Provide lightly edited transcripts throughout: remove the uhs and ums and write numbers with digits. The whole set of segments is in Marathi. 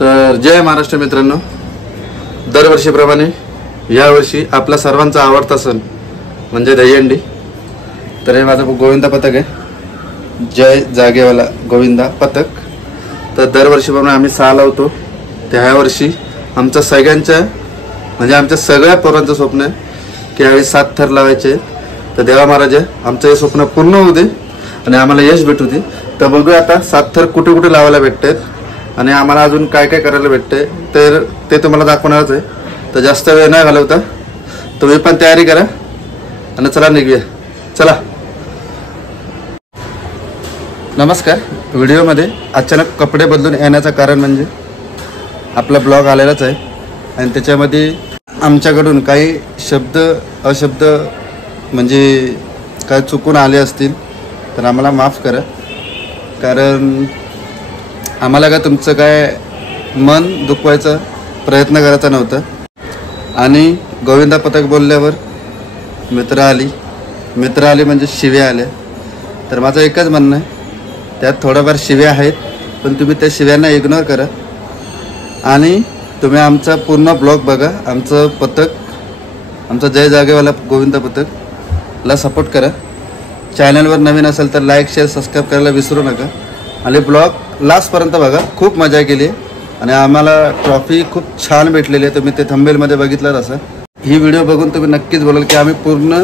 तर जय महाराष्ट्र मित्रांनो, दरवर्षीप्रमाणे यावर्षी आपला सर्वांचा आवडता सण म्हणजे दहीहंडी। तर हे माझं गोविंदा पथक आहे, जय जागेवाला गोविंदा पथक। तर दरवर्षीप्रमाणे आम्ही 6 लावतो। तर ह्या वर्षी आमचं सगळ्यांच्या म्हणजे आमच्या सगळ्या पोरांचं स्वप्न आहे की यावेळी 7 थर लावायचे। तर देवा महाराज आमचं हे स्वप्न पूर्ण होऊ दे आणि आम्हाला यश भेटू दे। तर बघूया आता 7 थर कुठे कुठे लावायला भेटतात आणि आम्हाला अजून काय काय करायला भेटते तर ते तुम्हाला दाखवणारच आहे। तर जास्त वेळ न घालवता तुम्ही पण तयारी करा आणि चला निघूया। चला। नमस्कार। व्हिडिओमध्ये अचानक कपडे बदलून येण्याचं कारण म्हणजे आपला ब्लॉग आलेलाच आहे आणि त्याच्यामध्ये आमच्याकडून काही शब्द अशब्द म्हणजे काय चुकून आले असतील तर आम्हाला माफ करा, कारण आम्हाला काय तुमचं काय मन दुखवायचा प्रयत्न करायचा नव्हता। आणि गोविंदा पथक बोलल्यावर मित्र आली म्हणजे शिव्या आल्या। तर माझं एकच म्हणणं आहे, त्यात थोडंफार शिव्या आहेत पण तुम्ही त्या शिव्यांना इग्नोर करा आणि तुम्ही आमचा पूर्ण ब्लॉग बघा। आमचं पथक, आमचं जय जागेवाला गोविंदा पथकला सपोर्ट करा। चॅनलवर नवीन असेल तर लाईक शेअर सबस्क्राईब करायला विसरू नका आणि ब्लॉग लास्टपर्यंत बघा। खूप मजा केली आणि आम्हाला ट्रॉफी खूप छान भेटलेली आहे। तुम्ही ते थंबनेलमध्ये बघितलं असं। ही व्हिडिओ बघून तुम्ही नक्कीच बोलाल की आम्ही पूर्ण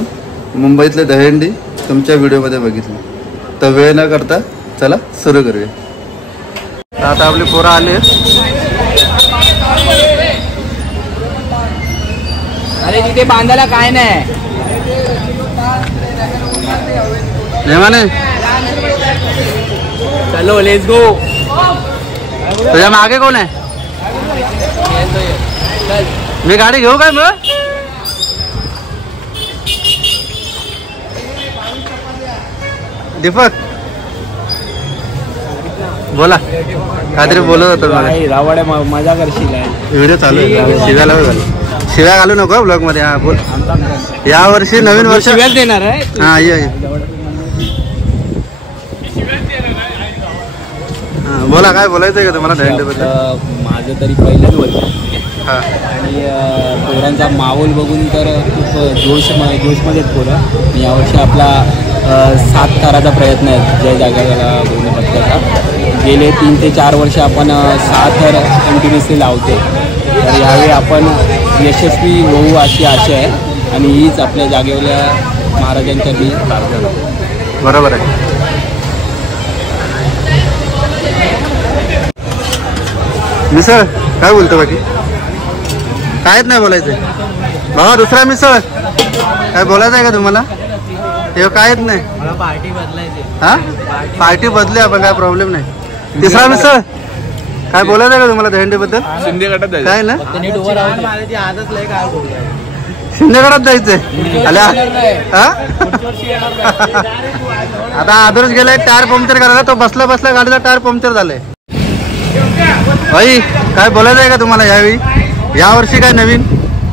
मुंबईतले दहीहंडी तुमच्या व्हिडिओमध्ये बघितली। तर वेळ न करता चला सुरू करूया। आता आपली पोरं आली। अरे तिथे बांधायला काय नाही नेमाने, चलो लेट्स गो। तुझ्या मागे कोण आहे? मी गाडी घेऊ काय मग? दीपक बोला, काहीतरी बोलत होतो रावड्या मजा करशील। व्हिडिओ चालू आहे, शिव्या घालू नको ब्लॉग मध्ये। हा बोल। या वर्षी नवीन वर्ष देणार आहे। हा ये बोला, काय बोलायचंय का तुम्हाला दहीहंडीबद्दल? माझं तरी पहिलंच वर्ष आणि पोरांचा माहोल बघून तर खूप जोशमध्ये पोरं। यावर्षी आपला 7 थराचा प्रयत्न आहे जय जागेवाला गोविंदा पथकाचा। गेले 3 ते 4 वर्ष आपण 6 थर कंटिन्युअसली लावतो। तर यावेळी आपण यशस्वी होऊ अशी आशा आहे आणि हीच आपल्या जागेवाल्या महाराजांच्या मी प्रार्थना। बरोबर आहे। मिसळ काय बोलतो? बाकी कायच नाही बोलायचंय बाबा। दुसरा मिसळ काय बोलायचं आहे का तुम्हाला? हे कायच नाही। पार्टी बदलायची। हा पार्टी बदली आपण, काय प्रॉब्लेम नाही। तिसरा मिसळ काय बोलायचं आहे का तुम्हाला दहीहंडीबद्दल? शिंदे गटात जायचं काय ना आजच लय काय शिंदे गटात जायचंय। आल्या आता आदर्श गेलाय टायर पंक्चर करायला। तो बसल्या बसल्या गाडीचा टायर पंक्चर झालाय। भाई काय बोलायचं आहे का तुम्हाला यावेळी? यावर्षी काय नवीन?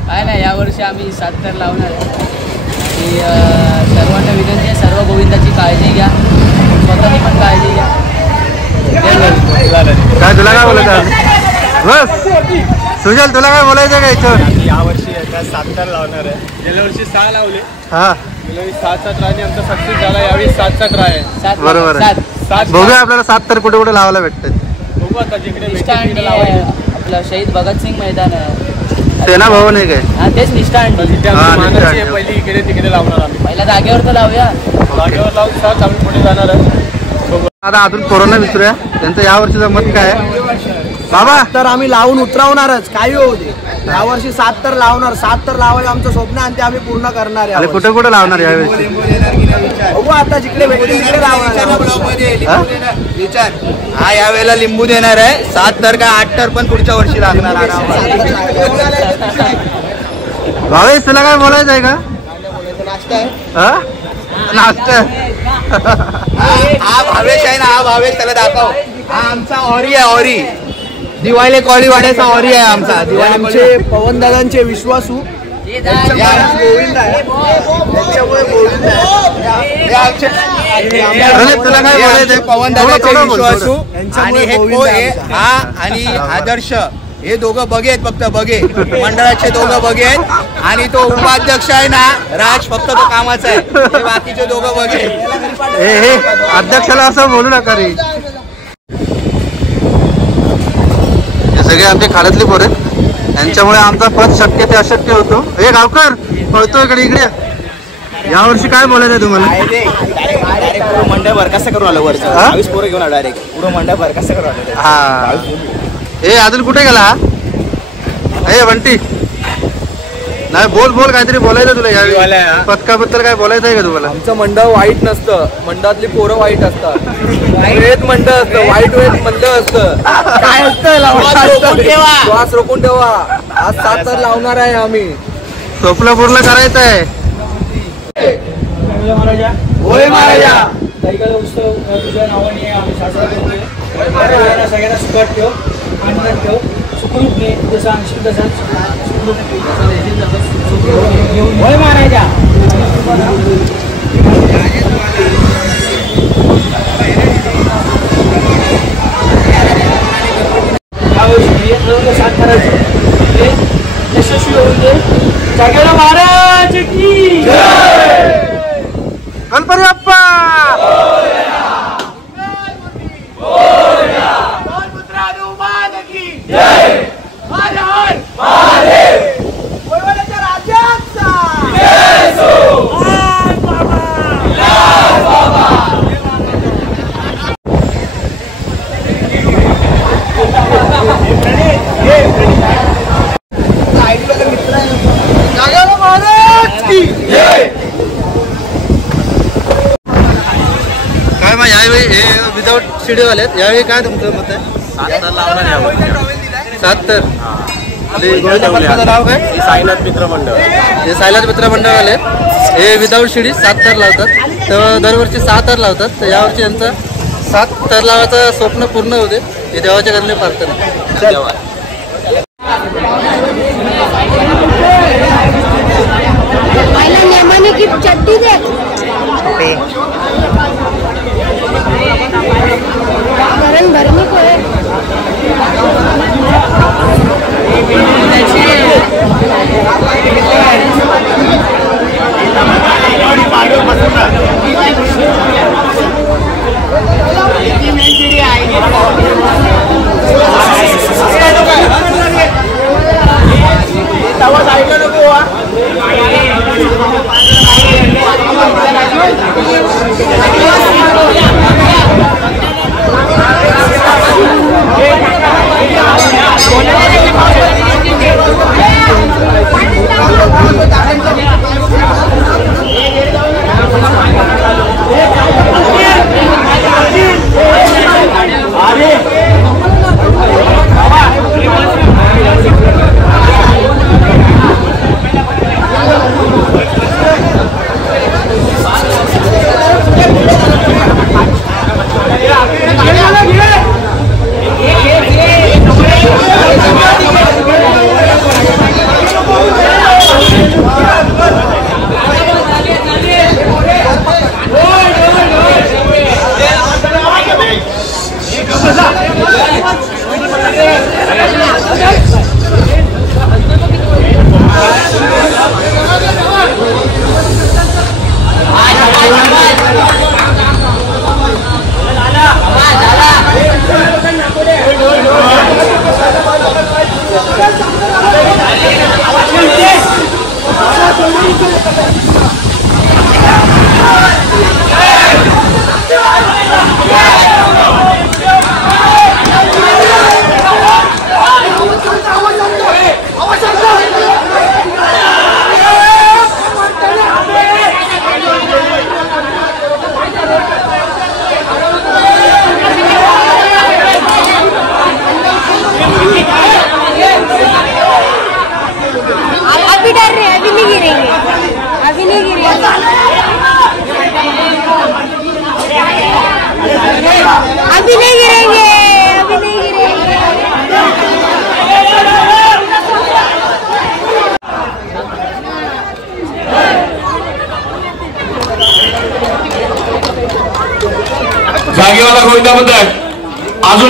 काय नाही, यावर्षी आम्ही 7 थर लावणार आहे आणि सर्वांना विनंती आहे, सर्व गोविंदाची काळजी घ्या, स्वतःची पण काळजी घ्या। काय तुला काय बोलायचं? बस सुजल, तुला काय बोलायचं का इथं? यावर्षी 7 थर लावणार आहे। गेल्या वर्षी 6 लावले। हा गेल्या वर्षी 7 ट्रायने आमचा सक्सेस झाला। यावेळी 7 ट्राय आहे। बरोबर आहे। बघूया आपल्याला 7 थर कुठे कुठे लावायला भेटतात। बघू आता जिकडे आपलं शहीद भगतसिंग मैदान आहे, सेना भवन आहे काय? हा तेच निष्ठा पहिली इकडे तिकडे लावणार आम्ही। पहिल्या जागेवर तर लावूया, जागेवर लावून 7 आम्ही पुढे जाणार आहे। आता अजून कोरोना विसरूया, त्यांचं यावर्षीचं मत काय आहे बाबा? तर आम्ही लावून उतरवणारच, काही होऊ दे। यावर्षी 7 तर लावणार, 7 तर लावायचं आमचं स्वप्न आणि ते आम्ही पूर्ण करणार आहे। कुठे कुठे लावणार यावेळी? बघू आता जिकडे भेटेल तिकडे लावणार। विचार हा यावेळेला लिंबू देणार आहे। 7 तर काय 8 तर पण पुढच्या वर्षी लागणार। भावेश तुला काय बोलायचं आहे का? नाश्ता हा भावेश आहे ना, हा भावेश त्याला दाखव। हा आमचा ऑरी आहे, ऑरी दिवाळी कोळीवाड्याचा ऑरी आहे आमचा। आमचे पवनदादांचे विश्वासू गोविंद आहे त्याच्यामुळे गोविंद तुला काय बोलायचं? पवन दादाचे विश्वासू आणि हे गोविंद आहे हा आणि आदर्श हे दोघं बघे आहेत, फक्त बघे मंडळाचे दोघं बघे आहेत आणि तो उपाध्यक्ष आहे ना राज, फक्त तो कामाचा आहे, हे बाकीचे दोघं बघे. हे अध्यक्षाला असं बोलू नका रे. हे सगळे आमचे खाड्यातले पोर आहेत, यांच्यामुळे आमचा पद शक्य ते अशक्य होतो. हे गावकर पळतो इकडे इकडे. यावर्षी काय बोलायचं तुम्हाला? पूर्ण मंडळभर कसं करून आलं वरचं 22 पोरं घेऊन आलो डायरेक्ट पूर्ण मंडळभर कसं करून आलं. हा हे अजून कुठे गेला हा? हे बंटी नाही बोल काहीतरी बोलायचं तुला यावेळी. पथकाबद्दल काय बोलायचं आहे का तुम्हाला? आमचं मंडळ वाईट नसतं, मंडळातली पोरं वाईट असतात. वेद मंडळ असतं, वाईट वेद मंडळ असतं. काय असतं श्वास रोखून ठेवा. आज 7 तार लावणार आहे आम्ही. स्वप्न पूर्ण करायचं आहे. होय महाराजा. दैकाला उत्सव तुझ्या नावाने आम्ही साजरा करतोय. सगळ्यांना सुखात ठेव, आनंदात ठेव, सुखरूपने जसं आणशील तसं होय महाराजा. यावर्षी 7 तारखेला यशस्वी होऊन दे. जागेला महाराज की गणपती बाप्पा. काय मग यावेळी हे विदाऊट शेड्यूल आलेत, यावेळी काय तुमचं मत आहे? 7 तर नाव काय? साईनाथ मित्र मंडळ. हे सायलाज मित्र मंडळ आले. हे विदाऊट शिडी 7 तर लावतात. तर दरवर्षी 6 तर लावतात. तर यावर्षी यांचं 7 तर लावायचं स्वप्न पूर्ण होते. हे देवाच्या घरने प्रार्थना. धन्यवाद. नियमाने की चट्टी दे करण भरने को है.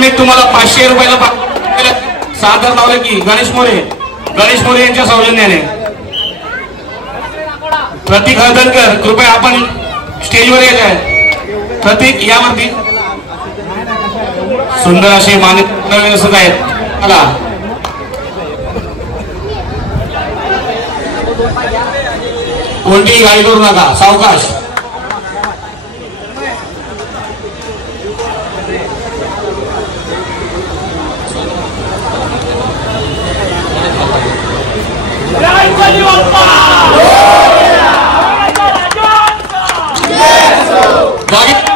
अजून एक तुम्हाला 500 रुपयाला सादर लावले की गणेश मोरे यांच्या सौजन्याने. प्रतीक हळदणकर कृपया आपण स्टेजवर येत आहे. प्रतीक यावरती सुंदर असे मान्यता दिसत आहेत. चला कोणतीही गाडी करू नका, सावकाश.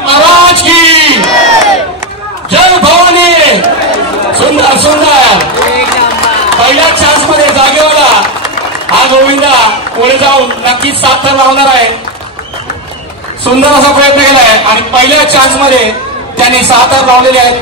महाराज की जय भवानी. सुंदर सुंदर पहिल्या चान्स मध्ये जागेवाला हा गोविंदा पुढे जाऊन नक्कीच 7 थर लावणार आहे. सुंदर असा प्रयत्न केलाय आणि पहिल्या चान्स मध्ये त्यांनी 7 थर लावलेले आहेत.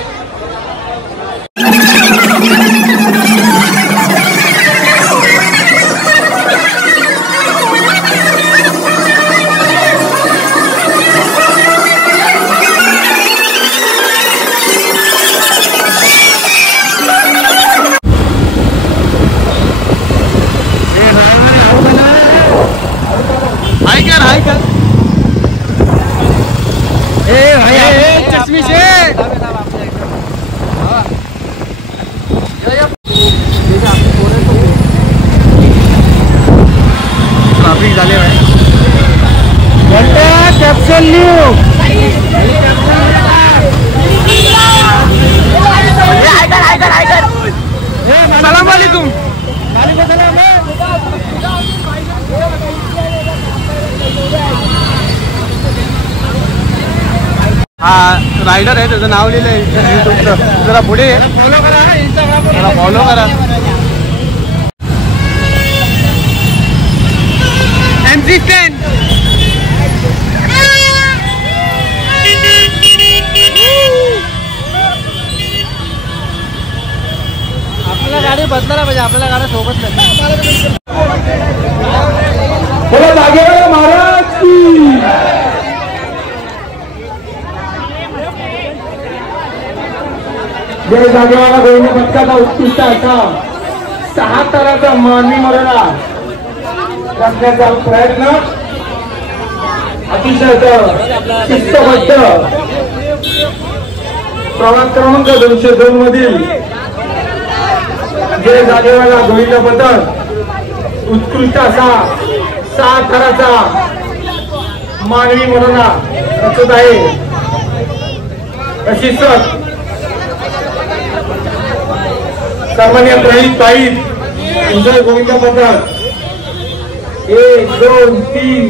ट्रॅफिक झाले कॅप्शन सलाम वालेकुम. हा रायडर आहे, त्याचं नाव लिहिलंय युट्यूबचं. जरा पुढे फॉलो करा, जरा फॉलो करा. MC Stand. आपल्याला गाडी बदलायला पाहिजे, आपल्याला गाड्या सोबत नाही. महाराज की जय जागेवाला गोविंद पथकाचा उत्कृष्ट असा 6 थराचा मानवी मर्यादा राखण्याचा प्रयत्न अतिशय शिस्तबद्ध प्रवास क्रमांक 202 मधील जय जागेवाला गोविंद पथक उत्कृष्ट असा 6 थराचा मानवी मर्यादा रचत आहे. प्रशिक्षक सामान्य प्रहित पाहिज उदय गोविंद पथक 1 2 3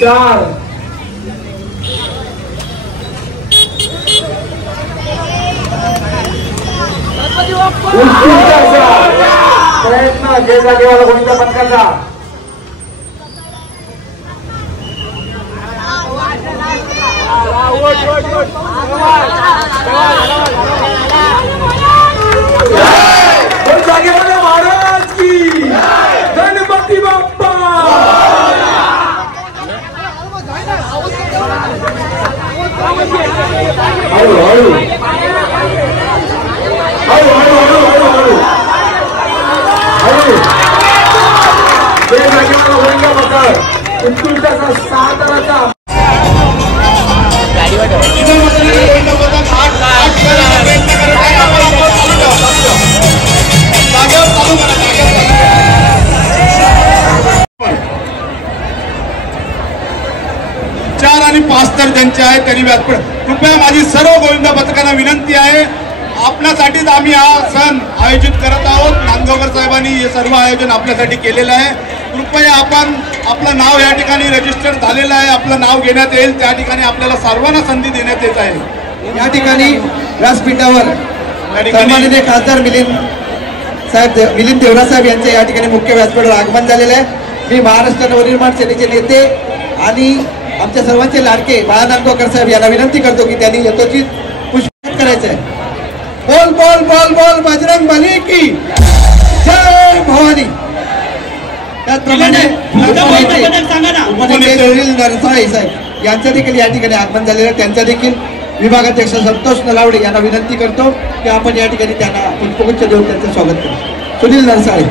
4 प्रयत्न जय जागेवाला गोविंद पथकाचा. जागेवाला महाराज की गणपती बाप्पा. उत्कृष्टाचा 6 थराचा आणि 5 तर ज्यांचे आहेत त्यांनी व्यासपीठ. कृपया माझी सर्व गोविंद पथकांना विनंती आहे, आपल्यासाठीच आम्ही हा सण आयोजित करत आहोत. नांदगावकर साहेबांनी हे सर्व आयोजन आपल्यासाठी केलेलं आहे. कृपया आपण आपलं नाव या ठिकाणी रजिस्टर झालेलं आहे, आपलं नाव घेण्यात येईल. त्या ठिकाणी आपल्याला सर्वांना संधी देण्यात येत आहे. या ठिकाणी व्यासपीठावर सन्माननीय खासदार मिलिंद देवरा साहेब यांचे या ठिकाणी मुख्य व्यासपीठावर आगमन झालेलं आहे. मी महाराष्ट्र नवनिर्माण सेनेचे नेते आणि आमच्या सर्वांचे लाडके बाळा नांदगावकर साहेब यांना विनंती करतो की त्यांनी यथोचित पुष्पहार करायचं आहे. बोल बोल बोल बोल बजरंग बली की जय भवानी. त्याचप्रमाणे नरसाळे साहेब यांचं देखील या ठिकाणी आगमन झालेलं आहे. त्यांचा देखील विभागाध्यक्ष संतोष नलावडे यांना विनंती करतो की आपण या ठिकाणी त्यांना पुष्पगुच्छ देऊन त्यांचं स्वागत करू. सुनील नरसाळे.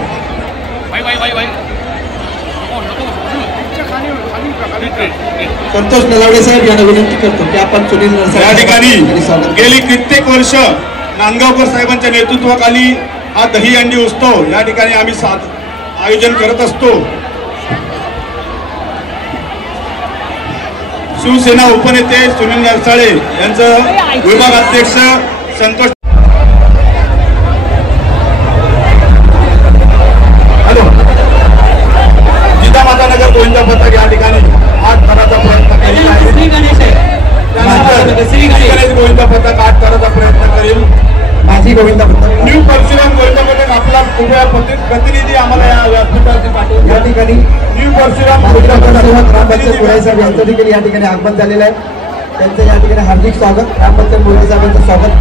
संतोष नलावडे साहेब यांना विनंती करतो की आपण सुनील नरसाळे या ठिकाणी स्वागत गेली कित्येक वर्ष नांदगावकर साहेबांच्या नेतृत्वाखाली हा दहीहंडी उत्सव या ठिकाणी आम्ही आयोजन करत असतो. शिवसेना उपनेते सुनील नरसाळे यांचं विभागाध्यक्ष संतोष. हॅलो, जिजामातानगर गोविंदा पथक या ठिकाणी 8 थराचा प्रयत्न करीत आहे. गणेश गोविंदा पथक 8 थराचा प्रयत्न करेल. माझी गोविंदा पथक न्यू परशुराम गोविंदा पथक आपला प्रतिनिधी आम्हाला या व्यासपीठावरती पाठवून या ठिकाणी न्यू परशुराम साहेब यांचं देखील या ठिकाणी आगमन झालेलं आहे. त्यांचं या ठिकाणी हार्दिक स्वागत. ग्रामपंचायत मुळे साहेबांचं स्वागत.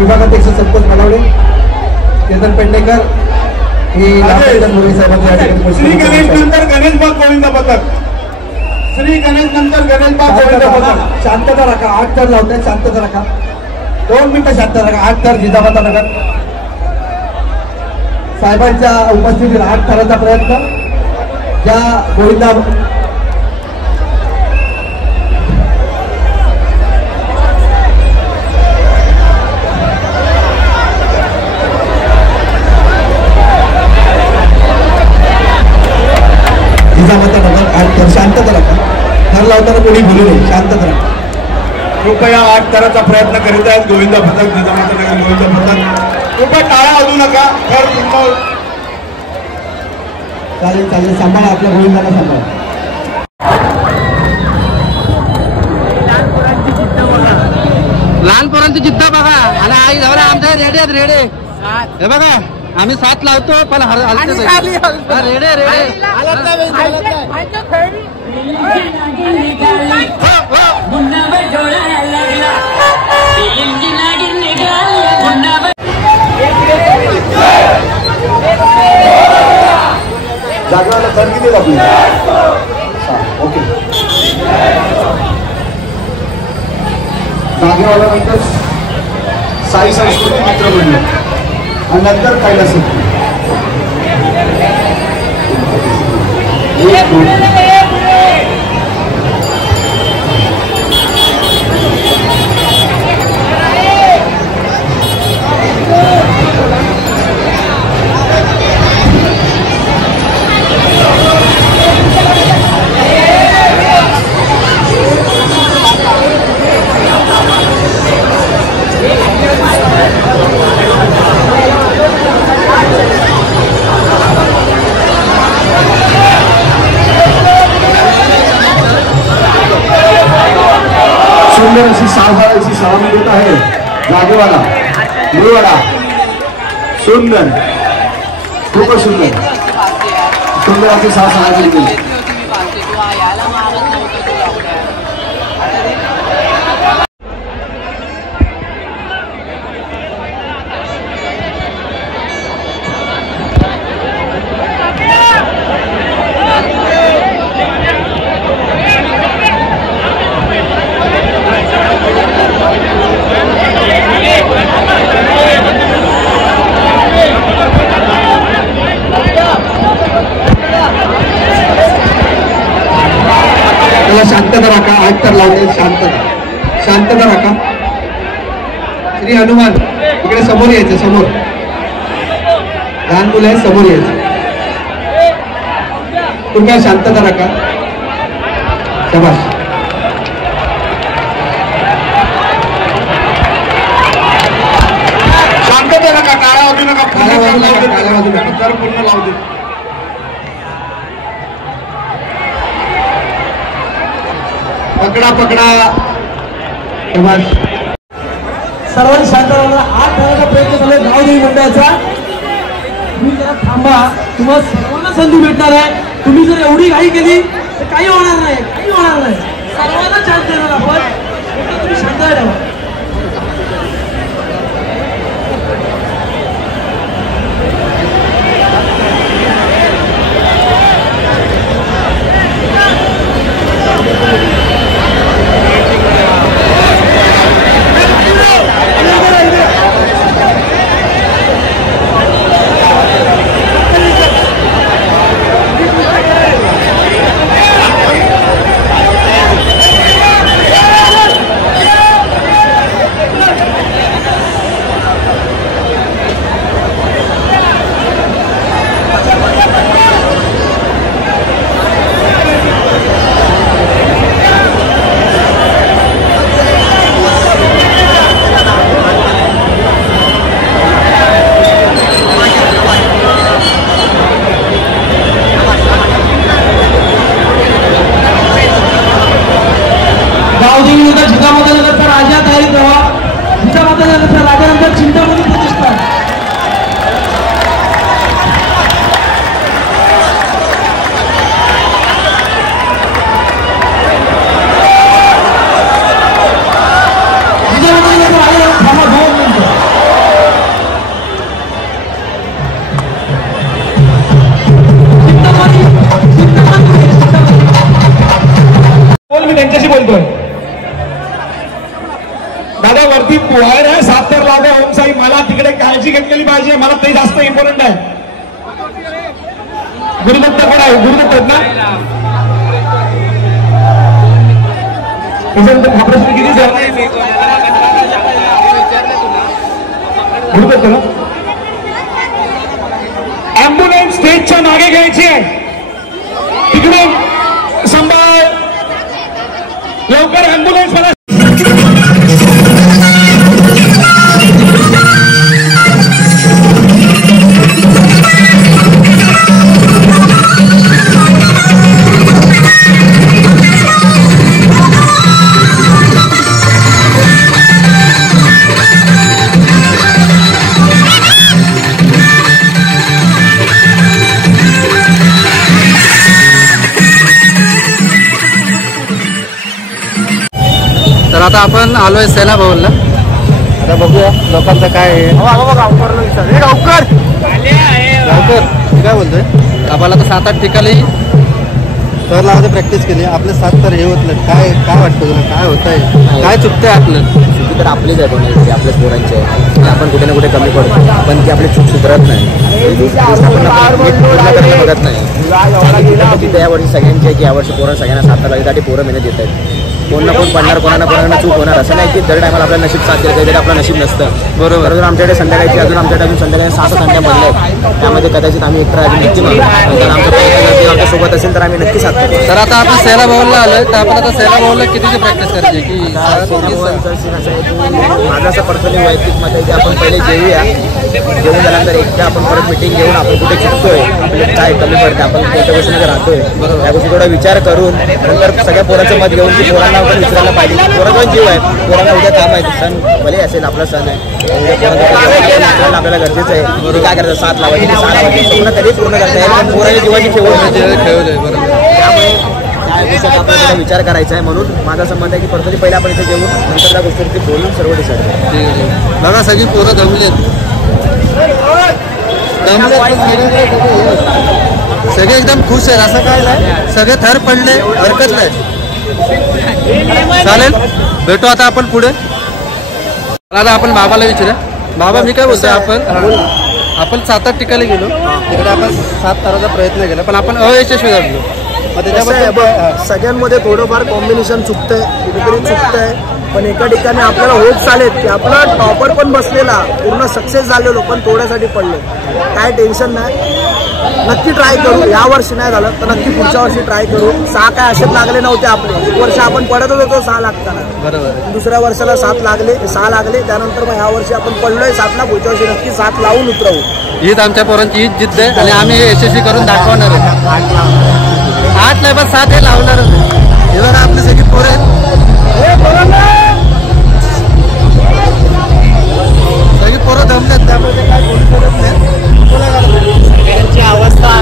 विभागाध्यक्ष संतोष नलावडे, केतन पेडणेकर हे ग्रामपंचायत मुळे साहेबांचं या ठिकाणी. श्री गणेश नंतर गणेश बाग गोविंदा पथक. श्री गणेश नंतर गणेश बाग गोविंदा पथक. शांतता राखा. 8 थर लावताय. शांतता राखा. 2 मिनिटं शांतता राखा. 8 थर जिजामातानगर साहेबांच्या उपस्थितीत 8 थराचा प्रयत्न. ज्या गोविंदा जिजामातानगर 8 थर. शांतता राखा. थर लावताना कोणी बोलू नये. शांतता राखा. कृपया 8 थराचा प्रयत्न करीत आहेत गोविंदा पथक, जिजामातानगर गोविंदा पथक. कृपया टाळ्या वाजवू नका. थर पूर्ण. चालेल चालेल. सांभाळा आपल्या गोविंदाला सांभाळा. लहान पोरांची जिद्द बघा. आणि आई जवळ आमच्या रेडे आहेत. रेडे हे बघा, आम्ही 7 लावतो पण रेडे जागेवाला थर किती आपली? ओके. जागेवाला नंतर साई संस्कृती मित्र मंडळ आणि नंतर कैलास. सुंदर अशी सावधानाची सलामी देत आहे जागेवाला मुळवाडा. सुंदर, खूपच सुंदर. सुंदर अशी सलामी दिली. शांतता राखा. 8 थर लावते. शांतता. शांतता राखा. श्री हनुमान इकडे समोर यायचं. समोर लहान मुलं आहे. समोर यायचं. कृपया शांतता राखा. शाबास. शांतता नका. टाळ्या वाजवू नका. टाळ्या वाजवू नका. टाळ्या वाजवू नका. तर पूर्ण लावू दे. पकडा पकडा. सर्वांनी शांत राहणार. 8 थराचा प्रयत्न चालू आहे गावदेवी मंडळाचा. तुम्ही जरा थांबा. तुम्हाला सर्वांना संधी भेटणार आहे. तुम्ही जर एवढी घाई केली तर काही होणार नाही. काही होणार नाही. सर्वांना चान्स देणार आपण. तुम्ही शांत राहा. काळजी घेतलेली पाहिजे. मला ते जास्त इम्पॉर्टंट आहे. गुरुदत्त कोण आहे? गुरुदत्त ना हा प्रश्न किती सर? गुरुदत्त ना. ॲम्ब्युलन्स स्टेजच्या मागे घ्यायची आहे. तिकडे सांभाळ लवकर. ॲम्ब्युलन्स मला तर आता आपण आलोय सेना भवनला. आता बघूया लोकांचं काय आहे. गावकर काय बोलतोय? आपण आता 7-8 ठिकाणी तर लावायची प्रॅक्टिस केली. आपले 7 तर हे होत नाही. काय काय वाटतं तुला? काय होत आहे? काय चुकतंय आपलं? चुकी तर आपलीच आहे कोणाची, आपल्याच पोरांची आहे. आपण कुठे ना कुठे कमी पडतो, पण ती आपली चूक सुधारत नाही. आपण बघत नाही. तिथे यावर्षी सगळ्यांची आहे की यावर्षी पोरं सगळ्यांना 7 लागण्यासाठी पोरं मेहनत येत आहेत. कोण ना कोण पडणार, कोणाला चूक होणार. असं नाही की दर टायमाला आपल्याला नशीब साथ केलं काहीतरी आपलं नशीब नसतं. बरोबर. अजून आमच्याकडे संध्याकाळची अजून संध्याकाळी 6 संध्या पडल्या आहेत. त्यामध्ये कदाचित आम्ही एकटा नक्की आमच्या सोबत असेल तर आम्ही नक्की साथ करतो. तर आता आपण सेना भवनला आलोय. तर आपण आता सेना भवनला कितीची प्रॅक्टिस करायची की माझं असं पर्सनली वैयक्तिक मत आहे की आपण पहिले जेवूया. जेवून झाल्यानंतर एकदा आपण परत मिटिंग घेऊन आपण कुठे चुकतोय, आपल्याला काय कमी पडते, आपण कोणत्या गोष्टीमध्ये राहतोय, त्या गोष्टी थोडा विचार करून नंतर सगळ्या पोरांचं मत घेऊन की पोरांना आपण विचारायला पाहिजे. पोरांचा पण जीव आहे, पोरांना उद्या काम आहे. सण भले असेल, आपला सण आहे, आपल्याला गरजेचं आहे. काय करायचं? 7 लावायची, 6 लावायची, स्वप्न कधी पूर्ण करता येईल, पण पोरांच्या जीवाची ठेवले. बरोबर. त्यामुळे त्या गोष्टीचा आपल्याला विचार करायचा आहे. म्हणून माझा संबंध आहे की पर्सनली पहिला आपण इथे जेवून नंतर त्या गोष्टीवरती बोलून सर्व डिसाईड करू. बघा सगळी पोरं जमलेत. सगळे एकदम खुश आहेत. असं काय नाही, सगळे थर पडले, हरकत नाही. चालेल, भेटू आता आपण पुढे. आता आपण बाबाला विचारूया. बाबा, मी काय बोलतोय, आपण 7-8 ठिकाणी गेलो. तिकडे आपण 7 ताराचा प्रयत्न केला, पण आपण अयशस्वी झालो. सगळ्यांमध्ये थोडंफार कॉम्बिनेशन चुकतंय, कुठेतरी चुकतंय. पण एका ठिकाणी आपल्याला होप चालेल की आपला टॉपर पण बसलेला, पूर्ण सक्सेस झालेलो, पण थोड्यासाठी पडलो. काय टेन्शन नाही, नक्की ट्राय करू. या वर्षी नाही झालं तर नक्की पुढच्या वर्षी ट्राय करू. 6 काय असेच लागले नव्हते आपले. 1 वर्ष आपण पडतच होतो 6 लागताना. बरोबर. दुसऱ्या वर्षाला 6 लागले. त्यानंतर मग ह्या वर्षी आपण पडलोय 7ला. पुढच्या वर्षी नक्की 7 लावून उतरवू. हीच आमच्या पोरांची हीच जिद्द आहे आणि आम्ही हे यशस्वी करून दाखवणार आहे. 8 नाही पण 7 हे लावणारच. हे बघा आपले सगळी पोरं आहेत. सगळी पोरं जमल्यात, त्यामुळे काय बोलू शकत नाही. सगळ्यांची अवस्था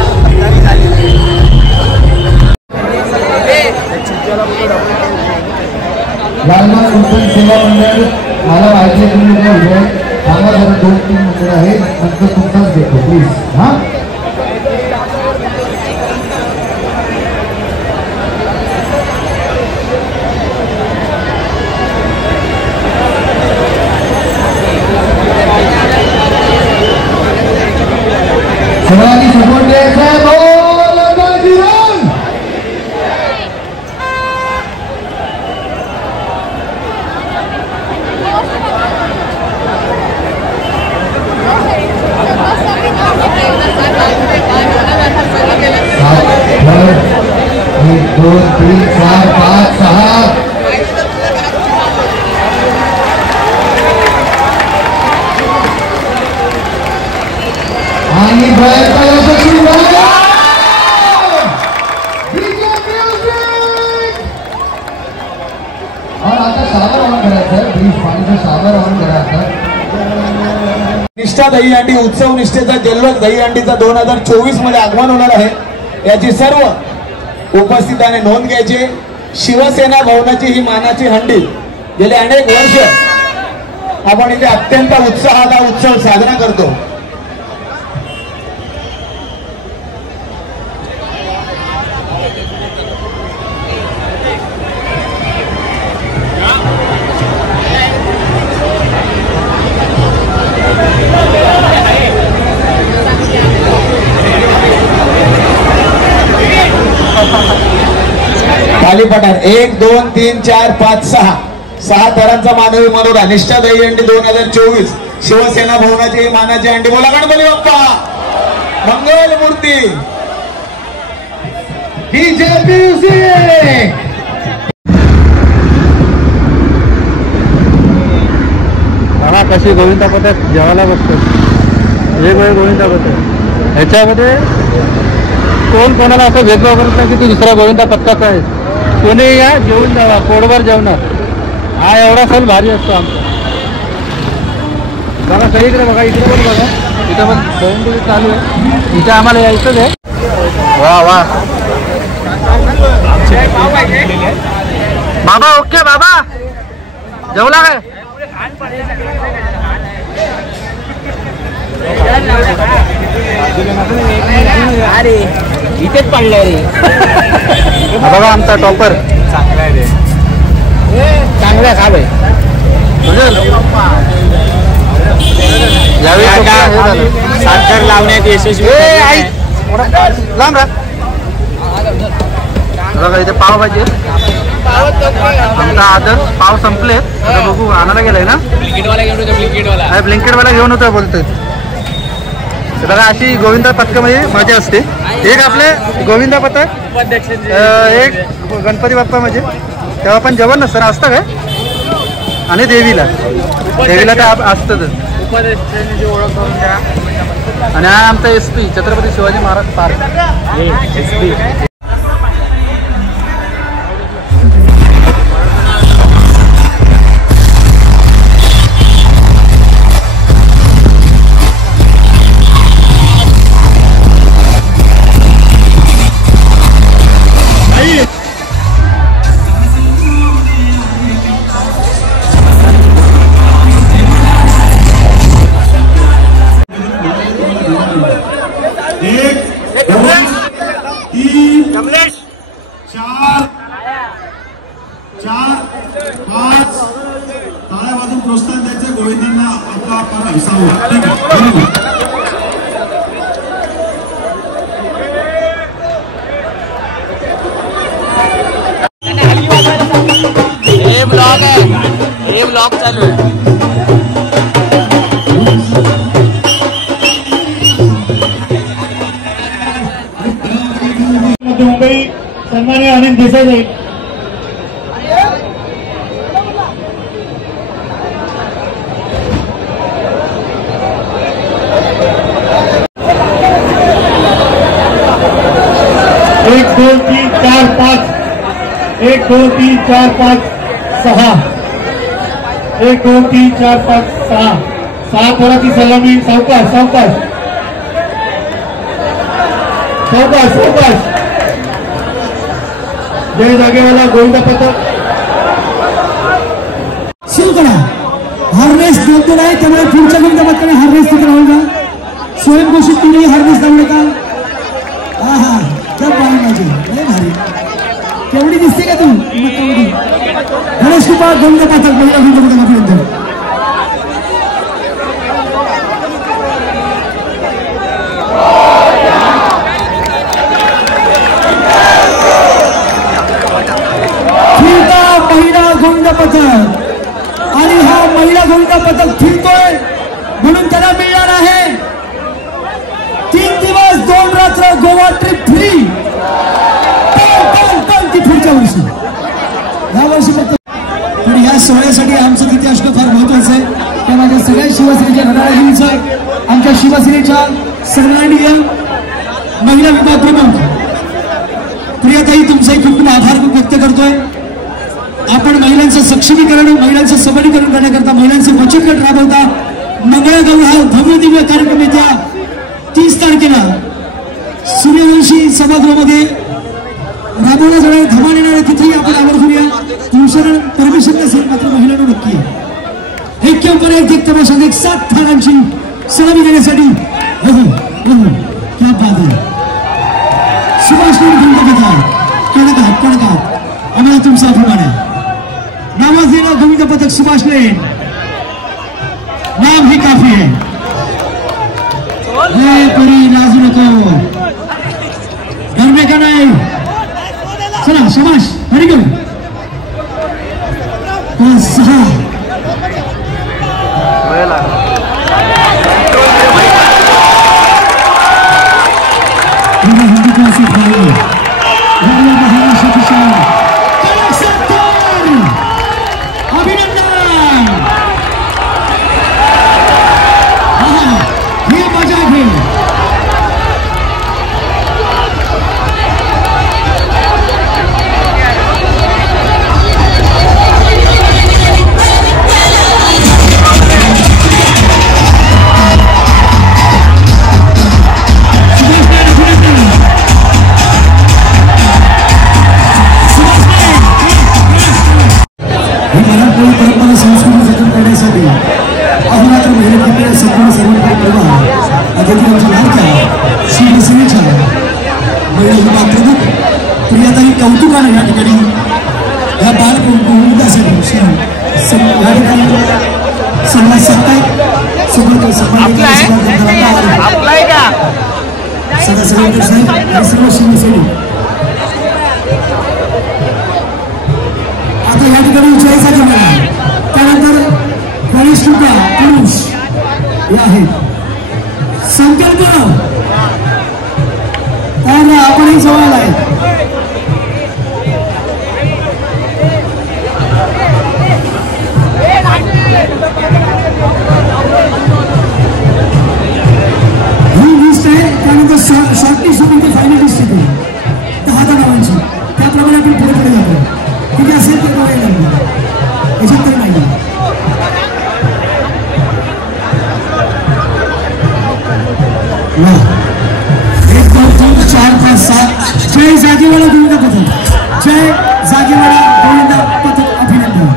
लालबाग कुटुंब सेवा मंडळ, मला माहिती आहे तुम्ही काय उभे सांगा जरा. 2-3 मंडळ आहे, नंतर तुमचाच घेतो प्लीज. हां, सगळ्यांनी सपोर्ट द्यायचा आहे. एक, 2, 3, 4, 5, 6 आणि बाहेर करायचं सुरू आहे. आता सावर ऑन करायचं प्लीज. पाणीचं सावर ऑन करायचं. निष्ठा दहीहंडी उत्सव निष्ठेचा जल्लोष दहीहंडीचा 2024 मध्ये आगमन होणार आहे. याची सर्व उपस्थितांनी नोंद घ्यायची. शिवसेना भवनाची ही मानाची हंडी गेले अनेक वर्ष आपण इथे अत्यंत उत्साहात हा उत्सव साजरा करतो. खाली पठार 1 2 3 4 5 6 6 थरांचा मानवी मनोरा निष्ठा दहीहंडी 2024 शिवसेना भवनाची मानाची हंडी. बोला गणपती बाप्पा मंगल मूर्ती बीजेपी. मला कशी गोविंदा पथक जेवायला बसतो वेगवेगळे गोविंदा पथक ह्याच्यामध्ये कोण कोणाला असं भेदभाव करत नाही की तू दुसरा गोविंदा पथकाचा आहे. कोणी या जेवून जावा पोटभर जेवणार. हा एवढा सण भारी असतो आमचा. बघा सगळीकडे बघा इकडे पण बघा इथं पण दहीहंडी चालू आहे. इथे आम्हाला यायचंच आहे. वा वा बाबा ओके बाबा जेवला काय अरे इथेच पडलंय रे. बघा आमचा टॉपर चांगला आहे रे. चांगला खा भाई. साखर लावण्यात यशस्वी लांब राहा. बघा इथे पाव भाजी आमचा आदर्श पाव संपले. आता बघू आणायला गेलाय ना ब्लिंकेटवाला घेऊन होता बोलतोय. बघा अशी गोविंदा पथकामध्ये मजा असते. एक आपले गोविंदा पथक एक गणपती बाप्पा म्हणजे तेव्हा पण जेवण नसतं ना असतं काय आणि देवीला तर असतंच. ओळख करून द्या. आणि हा आमचा SP Chhatrapati Shivaji Maharaj park SP. प्रोत्साहन द्यायचं गोविंदांना आपला आपला हिस्सा हे ब्लॉग आहे. हे ब्लॉग चालू आहे. मुंबई सन्मान्य अनिल देसाई साहेब. एक 2 3 4 5 1 2 3 4 5 6 1 2 3 4 5 6 7 वराची सलामी. सावकाश सावकाश सावकाश सावकाश. जय जागेवाला गोविंदा पथक सुरू करा. हार्नेस जोडतो आहे त्यामुळे पुढच्या गोविंदा पथकाने हार्नेस तिथे राहून जा. स्वयंघोषित तुम्ही हार्नेस लावू नका. हा हा त्या पाणी माझी लय भारी केवढी दिसते का तू गणेश कृपा गोविंदा पथक पहिल्या गोविंदा पथकापर्यंत. महिला गोविंदा पथक आणि हा महिला गोविंदा पथक फिरतोय म्हणून त्याला मिळणार आहे 3 दिवस 2 रात्र गोवा ट्रिप फ्री. ती पुढच्या वर्षी या वर्षी फक्त. पण या सोहळ्यासाठी आमचं किती असणं फार महत्वाचं आहे. त्या माझ्या सगळ्या शिवसेनेच्या घड्याळांचं आमच्या शिवसेनेच्या सर्वांगीय महिला विभाग प्रमुख प्रियाताई तुमचाही खूप खूप आभार व्यक्त करतोय. आपण महिलांचं सक्षमीकरण महिलांचं सबलीकरण करण्याकरता महिलांचे बचत गट राबवता. मंगळागौर हा भव्य दिव्य कार्यक्रम येत्या 30 तारखेला सूर्यवंशी सभागृहामध्ये राबवला जाणार धमाल येणार आहे. तिथेही आपण आवर्जून या. तुमचं परमिशन नसेल मात्र महिलांना नक्की आहे. ऐक्यपणे एक तमाशा 7 ठाणांची सलामी देण्यासाठी क्या बात आहे. सुभाष कडकात आम्हाला तुमचा अभिमान आहे. नावाजलेलं गोविंदा पथक सुभाष लेन नाम ही काफी है. परी लाजू नको डरने का नाही. चला सुभाष प्रियाताई कौतुकाने या ठिकाणी या बाल कुंकुमदासाठी या ठिकाणी सन्मान सत्ताक सोबत सन्मान सगळं साहेब आणि सर्व शिवसैनिक आता या ठिकाणी विचारायचा जमाना त्यानंतर गणेश कृपा पुरुष हे आहेत संकल्प त्यामुळे आपणही जवळ आहे ही लिस्ट आहे त्यानंतर शॉर्ट लिस्ट होती ती फायनल लिस्ट होती 10 नावांची त्याप्रमाणे आपण पुढे पुढे जातो किती असेल ते बघायला लागेल याच्यात तरी नाही एक 2 3 4 5 7 जय जागेवाला गोविंद पथक जय जागेवाला गोविंद पथक अभिनंदन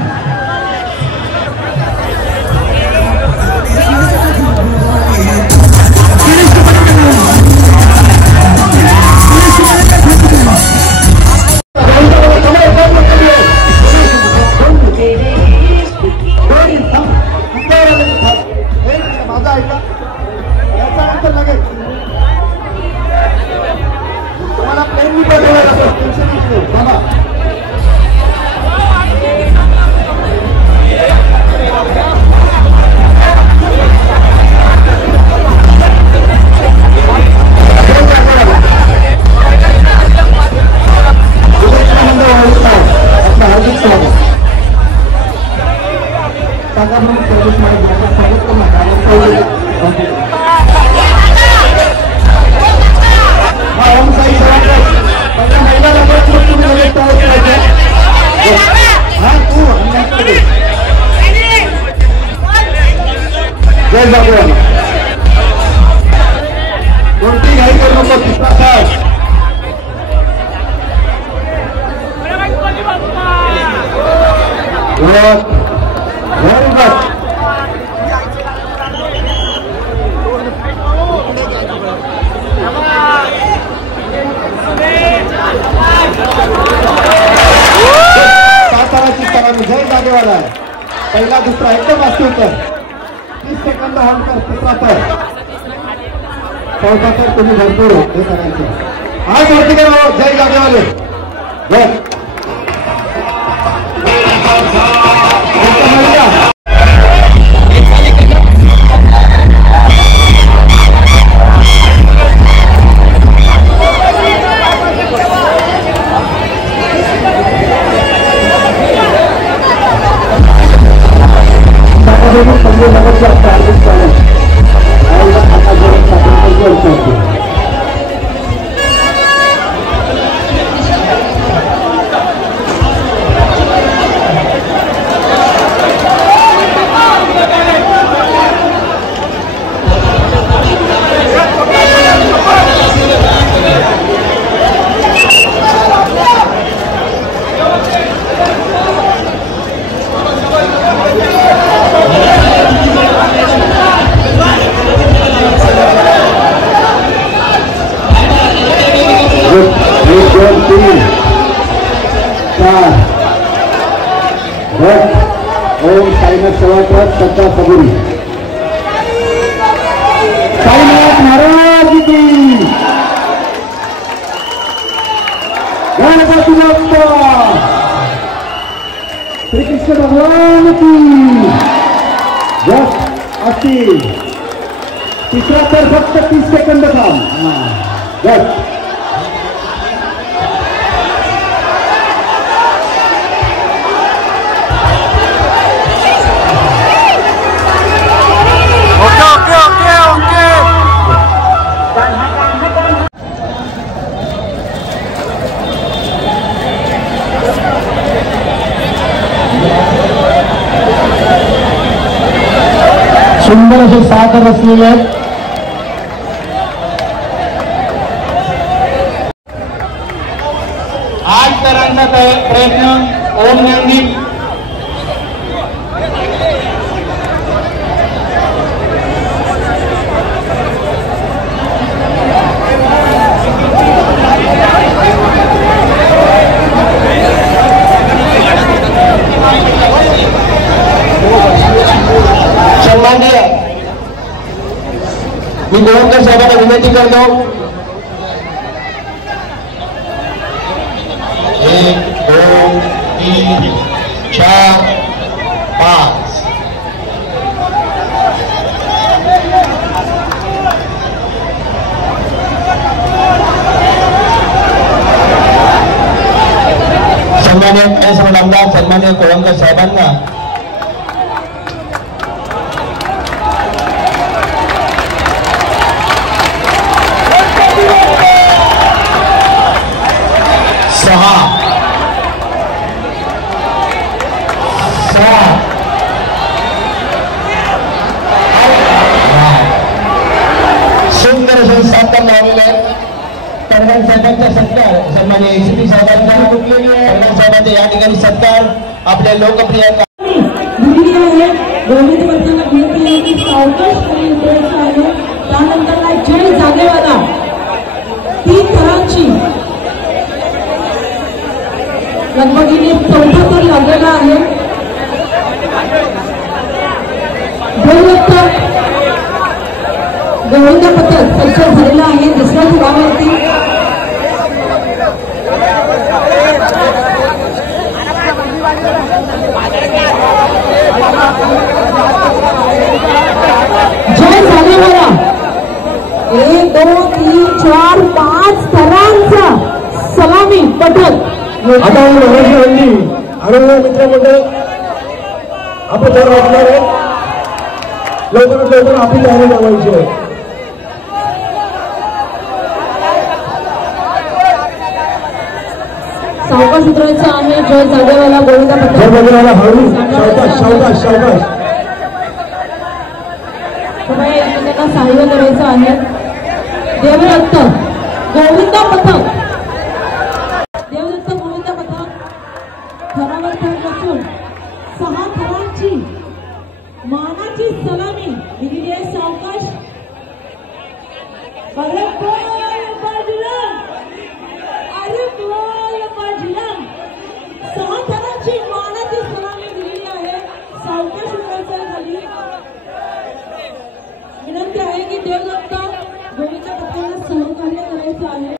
पहिला दुसरा एकदम वास्तवकर 30 सेकंद हॉलकर तिसरा तर चौथा तर तुम्ही भरपूर हे करायचे आज वरती करा जय जागेवाले जय ओम साईनाथ सेवाकृत सच्चा सबुरी साईनाथ महाराज की गणपति बाप्पा श्री कृष्ण भगवान की बस असतील तिसरा तर फक्त 30 सेकंद काम बस सुंदर असे 6 थर असलेले आहेत. आठ थरांचा प्रयत्न ओम ज्ञानदीप. सन्माननीय मी गोवंकर साहेबांना विनंती करतो 1 2 3 4 5 सन्मान्य आमदार सन्मान्य गोवंकर साहेबांना सुंदर असे 7 थर लावलेले आहेत. परवान साहेबांचा सत्कार सन्मान्य एसीपी साहेबांना परवान साहेबांचा या ठिकाणी सत्कार आपल्या लोकप्रिय त्यानंतर जय जागेवाला 3 थरांची लगभगीने 4था थर लागलेला आहे. गोविंद पथक सज्ज झालेला आहे. दुसऱ्या थरावरती जय जागेवाला 1 2 3 4 5 थरांचा सलामी पथक. आता हल्ली आनंद मित्रमंडळ आपण जर वाटणार आहे लवकरात लवकर आपली तयारी लावायची आहे. सावकाश उतरायचं आहे. जय जागेवाला गोविंद पथक. जय जागेवाला हळू सावकाश सावकाश सावकाश. एकमेकांना सहाय्य करायचं आहे. देवदत्त गोविंद पथक थरावर थर बसून 6 थरांची मानाची सलामी दिलेली आहे. सावकाश अरे बोल बजरंग, अरे बोल बजरंग. 6 थरांची मानाची सलामी दिलेली आहे. सावकाश उतरायचं खाली. विनंती आहे की देवदत्त गोविंद पथकाला सहकार्य करायचं आहे.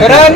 करण